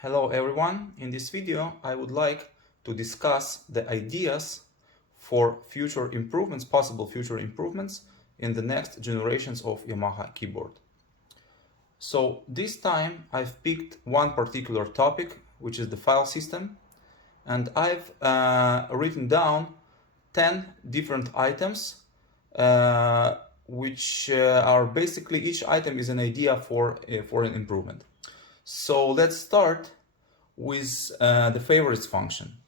Hello everyone, in this video I would like to discuss the ideas for future improvements, possible future improvements in the next generations of Yamaha keyboard. So this time I've picked one particular topic, which is the file system, and I've written down 10 different items which are basically each item is an idea for an improvement. So let's start with the favorites function.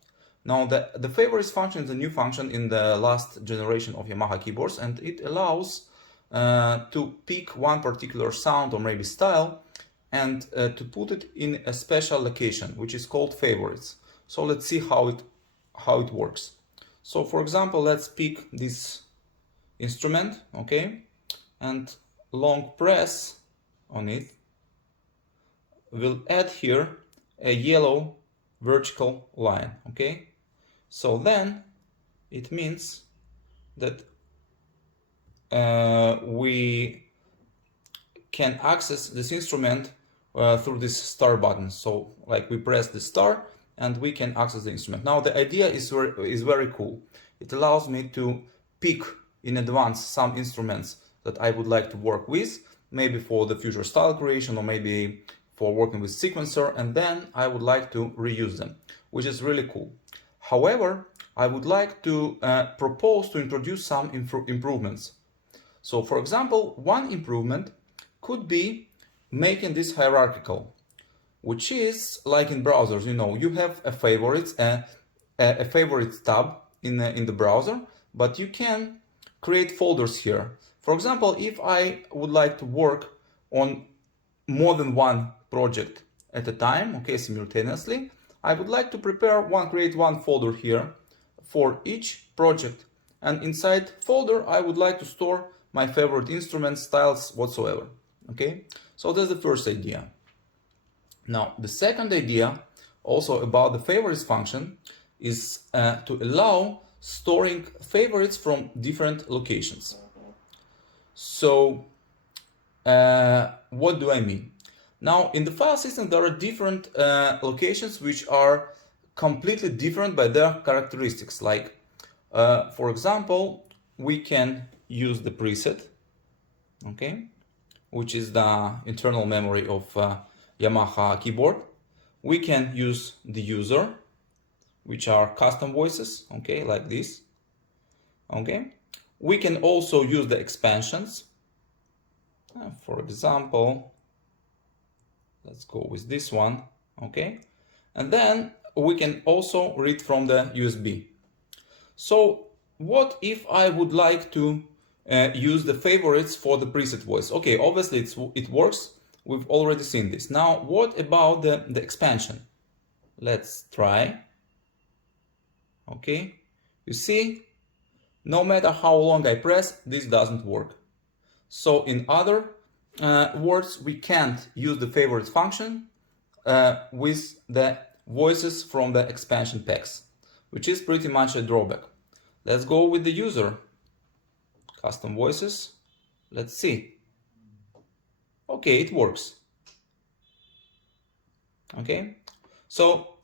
Now the favorites function is a new function in the last generation of Yamaha keyboards, and it allows to pick one particular sound or maybe style and to put it in a special location, which is called favorites. So let's see how it works. So for example, let's pick this instrument, okay, and long press on it will add here a yellow vertical line, okay. So then it means that we can access this instrument through this star button. So like we press the star and we can access the instrument. Now the idea is very cool. It allows me to pick in advance some instruments that I would like to work with, maybe for the future style creation or maybe for working with sequencer, and then I would like to reuse them, which is really cool. However, I would like to propose to introduce some improvements. So for example, one improvement could be making this hierarchical, which is like in browsers, you know, you have a favorites, a favorites tab in the browser, but you can create folders here. For example, if I would like to work on more than one project at a time, okay, simultaneously, I would like to create one folder here for each project, and inside folder I would like to store my favorite instruments, styles, whatsoever. Okay, so that's the first idea. Now the second idea, also about the favorites function, is to allow storing favorites from different locations. So what do I mean? Now in the file system there are different locations which are completely different by their characteristics. Like for example, we can use the preset, okay, which is the internal memory of Yamaha keyboard. We can use the user, which are custom voices, okay, like this, okay. We can also use the expansions. For example, let's go with this one, okay. And then we can also read from the USB. So what if I would like to use the favorites for the preset voice? Okay, obviously it works. We've already seen this. Now, what about the expansion? Let's try. Okay, you see, no matter how long I press, this doesn't work. So in other words, we can't use the favorite function with the voices from the expansion packs, which is pretty much a drawback. Let's go with the user. Custom voices. Let's see. Okay, it works. Okay, so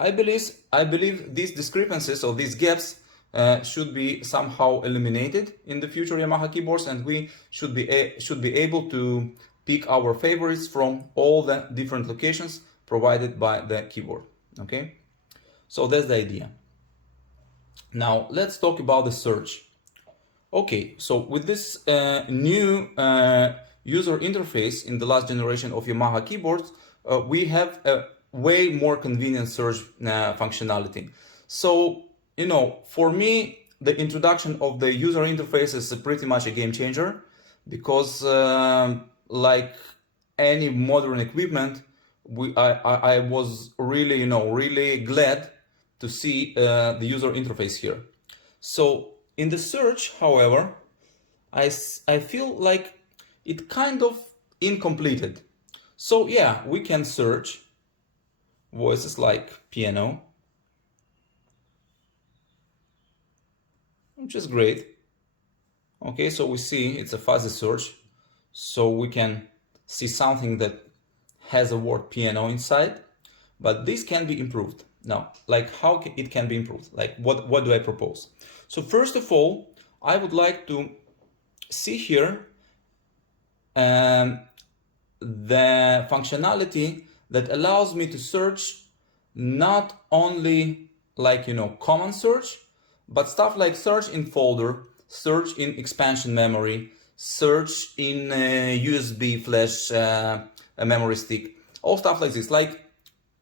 I believe these discrepancies or these gaps should be somehow eliminated in the future Yamaha keyboards, and we should be able to pick our favorites from all the different locations provided by the keyboard. Okay, so that's the idea. Now let's talk about the search. Okay, so with this new user interface in the last generation of Yamaha keyboards, we have a way more convenient search functionality. So, you know, for me, the introduction of the user interface is pretty much a game changer, because like any modern equipment, I was really, you know, really glad to see the user interface here. So in the search, however, I feel like it kind of incompleted. So yeah, we can search voices like piano, which is great. Okay, so we see it's a fuzzy search, so we can see something that has a word piano inside. but this can be improved. Now, like how it can be improved? Like what do I propose? So first of all, I would like to see here the functionality that allows me to search not only like, common search, but stuff like search in folder, search in expansion memory, search in USB flash memory stick, all stuff like this. Like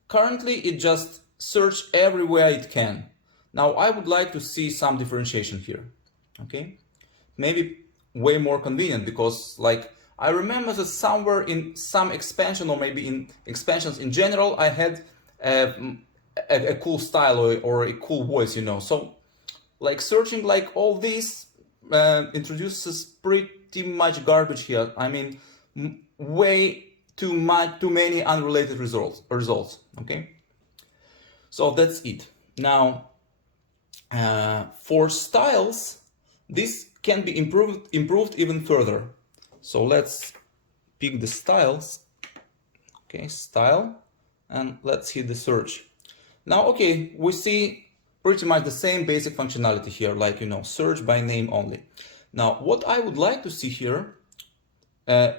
currently it just search everywhere it can. Now I would like to see some differentiation here. Okay, maybe way more convenient, because like I remember that somewhere in some expansion, or maybe in expansions in general, I had a cool style or a cool voice, So like searching like all this introduces pretty much garbage here. I mean, way too many unrelated results. Okay, so that's it. Now, for styles, this can be improved even further. So let's pick the styles. Okay, style, and let's hit the search. Now, okay, we see pretty much the same basic functionality here, like, search by name only. Now, what I would like to see here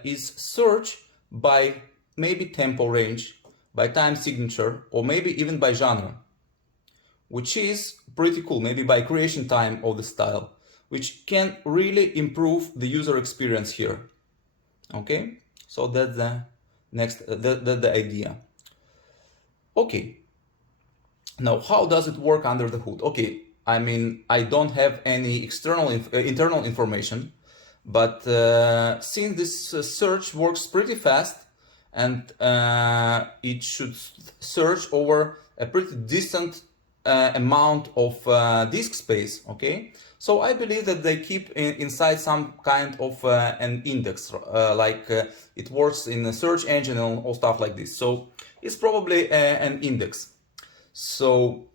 is search by maybe tempo range, by time signature, or maybe even by genre, which is pretty cool, maybe by creation time of the style, which can really improve the user experience here. Okay, so that's the next, the idea. Okay, now how does it work under the hood? Okay, I mean, I don't have any internal information, but since this search works pretty fast, and it should search over a pretty distant amount of disk space, okay? So I believe that they keep inside some kind of an index, like it works in a search engine and all stuff like this. So it's probably an index. So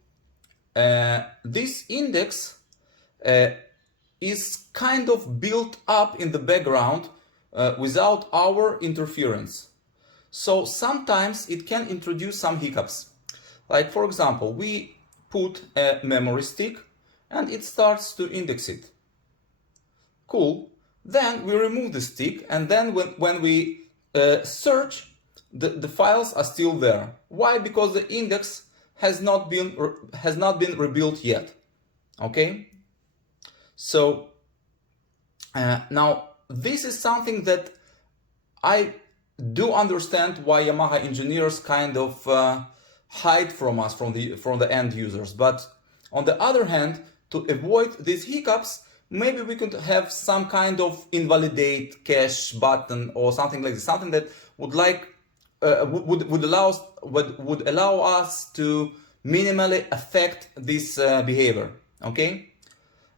this index is kind of built up in the background without our interference. So sometimes it can introduce some hiccups. Like, for example, we put a memory stick and it starts to index it. Cool. Then we remove the stick, and then when we search, the files are still there. Why? Because the index has not been rebuilt yet. Okay. So now this is something that I do understand why Yamaha engineers kind of hide from us, from the end users. But on the other hand, to avoid these hiccups, maybe we could have some kind of invalidate cache button or something like this, something that would allow us to minimally affect this behavior. Okay,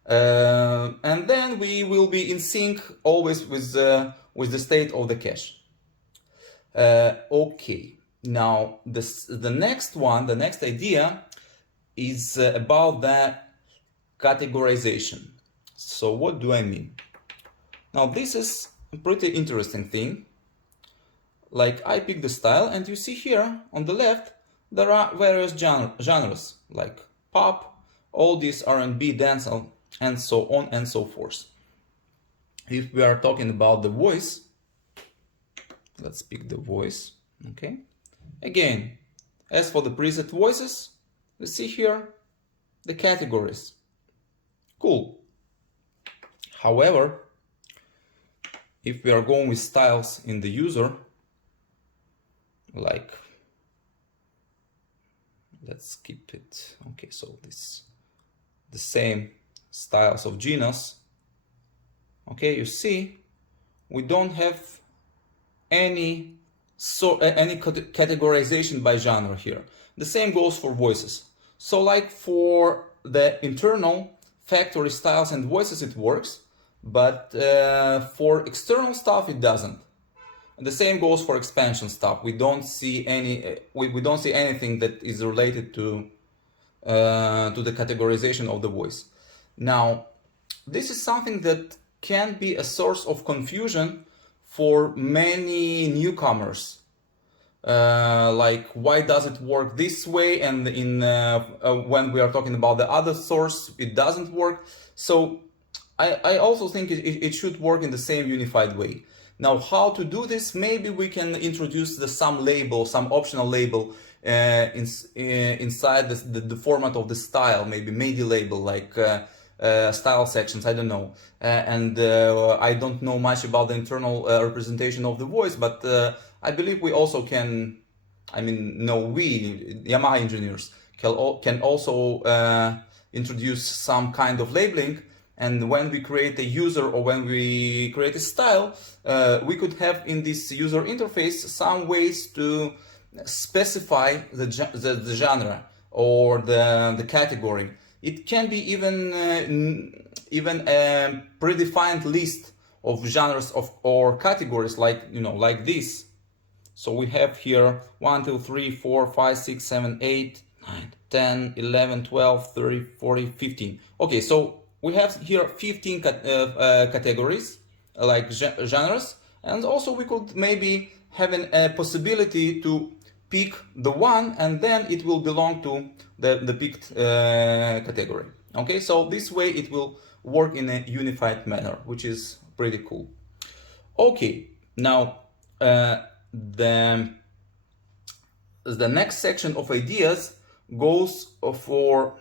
and then we will be in sync always with the state of the cache. Okay, now the next idea is about the categorization. So what do I mean? Now this is a pretty interesting thing. Like, I pick the style, and you see here on the left there are various genres like pop, oldies, R&B, dancehall, and so on and so forth. If we are talking about the voice, let's pick the voice. Okay, again, as for the preset voices, you see here the categories. Cool. However, if we are going with styles in the user, like, let's keep it. Okay, so this the same styles of Genos. Okay, you see we don't have any categorization by genre here. The same goes for voices. So like for the internal factory styles and voices it works, but for external stuff it doesn't. And the same goes for expansion stuff. We don't see anything that is related to the categorization of the voice. Now, this is something that can be a source of confusion for many newcomers. like why does it work this way, and when we are talking about the other source it doesn't work. So I also think it should work in the same unified way. Now, how to do this? Maybe we can introduce some label, some optional label inside the format of the style, maybe MIDI label, like style sections, I don't know. I don't know much about the internal representation of the voice, but I believe we also can, we, Yamaha engineers, can also introduce some kind of labeling. And when we create a user or when we create a style, we could have in this user interface some ways to specify the genre or the category. It can be even a predefined list of genres or categories, like like this. So we have here 1, 2, 3, 4, 5, 6, 7, 8, 9, 10, 11, 12, 13, 14, 15. Okay, so we have here 15 categories, like genres, and also we could maybe have a possibility to pick the one, and then it will belong to the picked category. Okay, so this way it will work in a unified manner, which is pretty cool. Okay, now the next section of ideas goes for,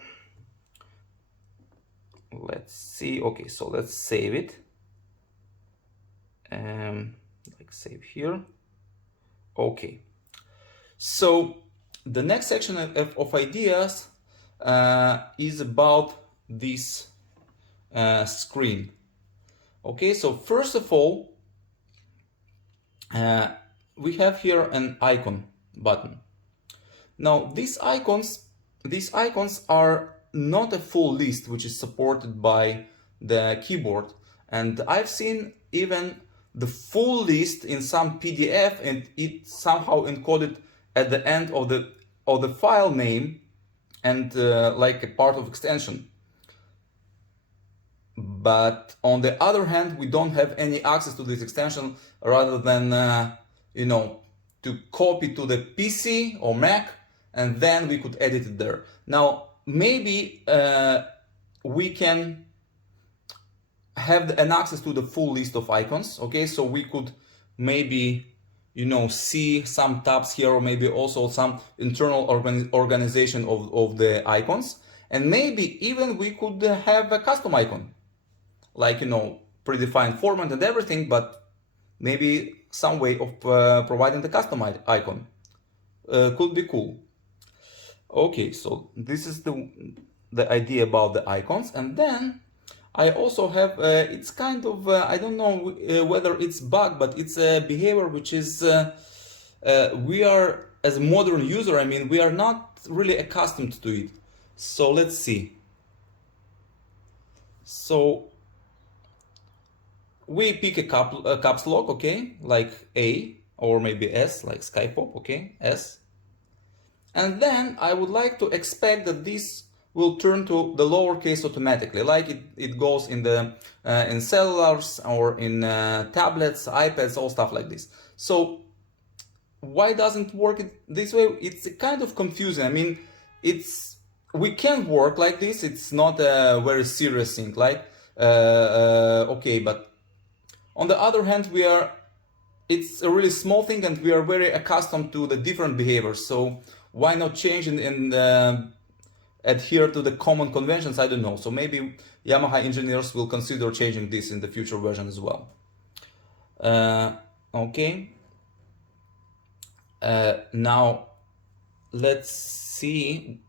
let's see, okay, so let's save it, like save here. Okay, so the next section of ideas is about this screen. Okay, so first of all, we have here an icon button. Now these icons are not a full list which is supported by the keyboard, and I've seen even the full list in some PDF, and it somehow encoded at the end of the file name and like a part of extension. But on the other hand, we don't have any access to this extension rather than to copy to the PC or Mac, and then we could edit it there. Now maybe we can have an access to the full list of icons. Okay, so we could maybe see some tabs here, or maybe also some internal organization of the icons, and maybe even we could have a custom icon, like predefined format and everything, but maybe some way of providing the custom icon could be cool. Okay, so this is the idea about the icons. And then I also have it's kind of I don't know whether it's bug, but it's a behavior which is we are, as a modern user, we are not really accustomed to it. So let's see. So we pick a caps lock, okay, like A, or maybe S, like Skypop, okay, S. And then I would like to expect that this will turn to the lowercase automatically, like it goes in the in cellulars or in tablets, iPads, all stuff like this. So why doesn't work this way? It's kind of confusing. We can work like this. It's not a very serious thing, like okay, but on the other hand, it's a really small thing, and we are very accustomed to the different behaviors. So why not change and adhere to the common conventions? I don't know. So maybe Yamaha engineers will consider changing this in the future version as well. Okay. Now let's see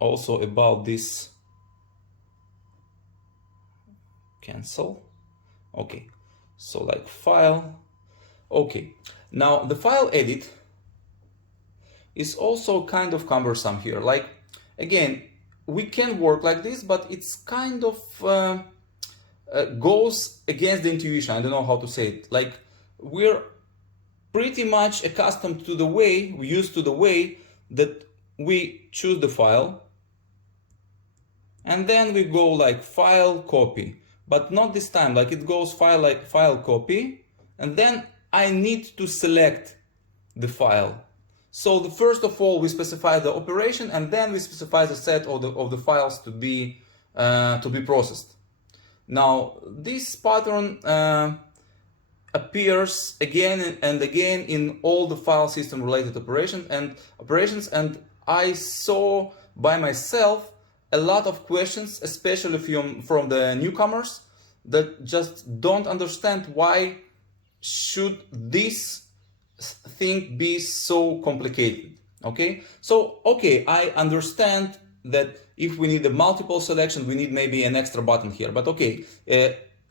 also about this cancel. Okay, so like file. Okay, now the file edit is also kind of cumbersome here. Like, again, we can work like this, but it's kind of goes against the intuition. I don't know how to say it. Like, we're pretty much accustomed to the way, we used to the way that we choose the file, and then we go like file, copy, but not this time. Like, it goes file, like file, copy, and then I need to select the file. So first of all, we specify the operation, and then we specify the set of the files to be processed. Now this pattern appears again and again in all the file system related operations, and I saw by myself a lot of questions, especially from the newcomers, that just don't understand why should this thing be so complicated. Okay, so okay, I understand that if we need a multiple selection, we need maybe an extra button here, but okay,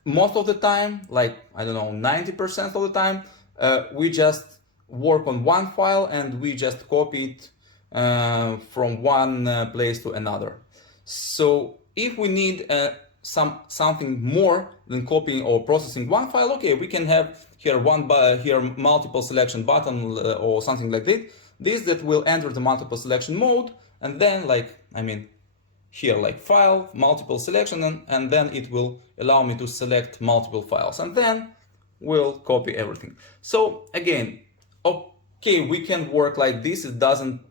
most of the time, like I don't know, 90% of the time, we just work on one file and we just copy it from one place to another. So if we need something more than copying or processing one file, okay, we can have here multiple selection button or something like this that will enter the multiple selection mode, and then here like file, multiple selection, and then it will allow me to select multiple files, and then we'll copy everything. So again, okay, we can work like this. It doesn't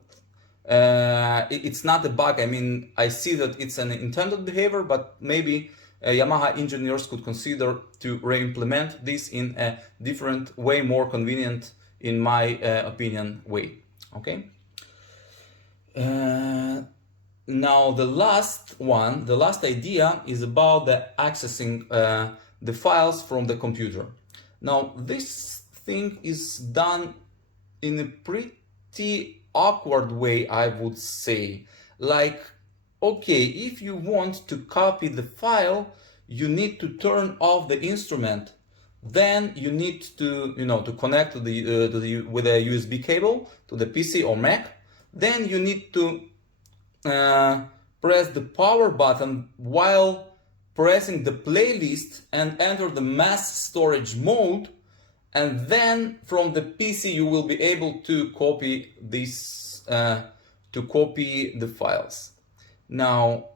it's not a bug. I see that it's an intended behavior, but maybe Yamaha engineers could consider to re-implement this in a different, way more convenient, in my opinion, way. Okay. Now the last idea is about the accessing the files from the computer. Now this thing is done in a pretty awkward way, I would say. Like, okay, if you want to copy the file, you need to turn off the instrument. Then you need to, to connect to with a USB cable to the PC or Mac. Then you need to press the power button while pressing the playlist and enter the mass storage mode, and then from the PC you will be able to copy this the files. Now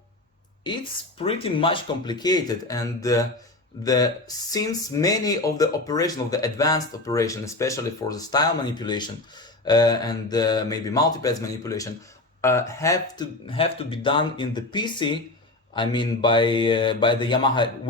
it's pretty much complicated, and since many of the advanced operation, especially for the style manipulation and maybe multipads manipulation, have to be done in the PC. By the Yamaha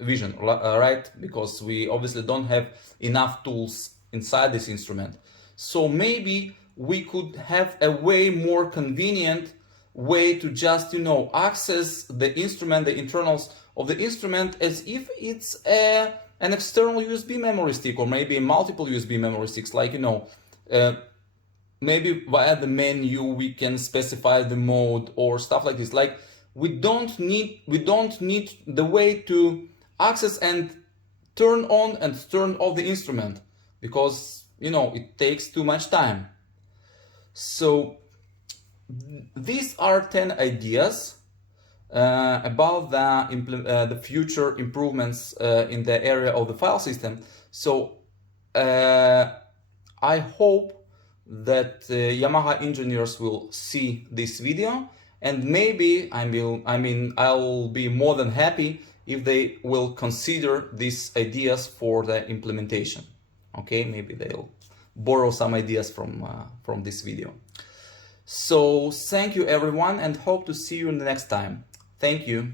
Vision, right? Because we obviously don't have enough tools inside this instrument. So maybe we could have a way more convenient way to just, access the instrument, the internals of the instrument, as if it's an external USB memory stick, or maybe multiple USB memory sticks. Like, maybe via the menu we can specify the mode or stuff like this. Like, we don't need the way to access and turn on and turn off the instrument, because it takes too much time. So these are 10 ideas about the future improvements in the area of the file system. So I hope that Yamaha engineers will see this video, and maybe I'll be more than happy if they will consider these ideas for the implementation. Okay, maybe they'll borrow some ideas from this video. So thank you everyone, and hope to see you next time. Thank you.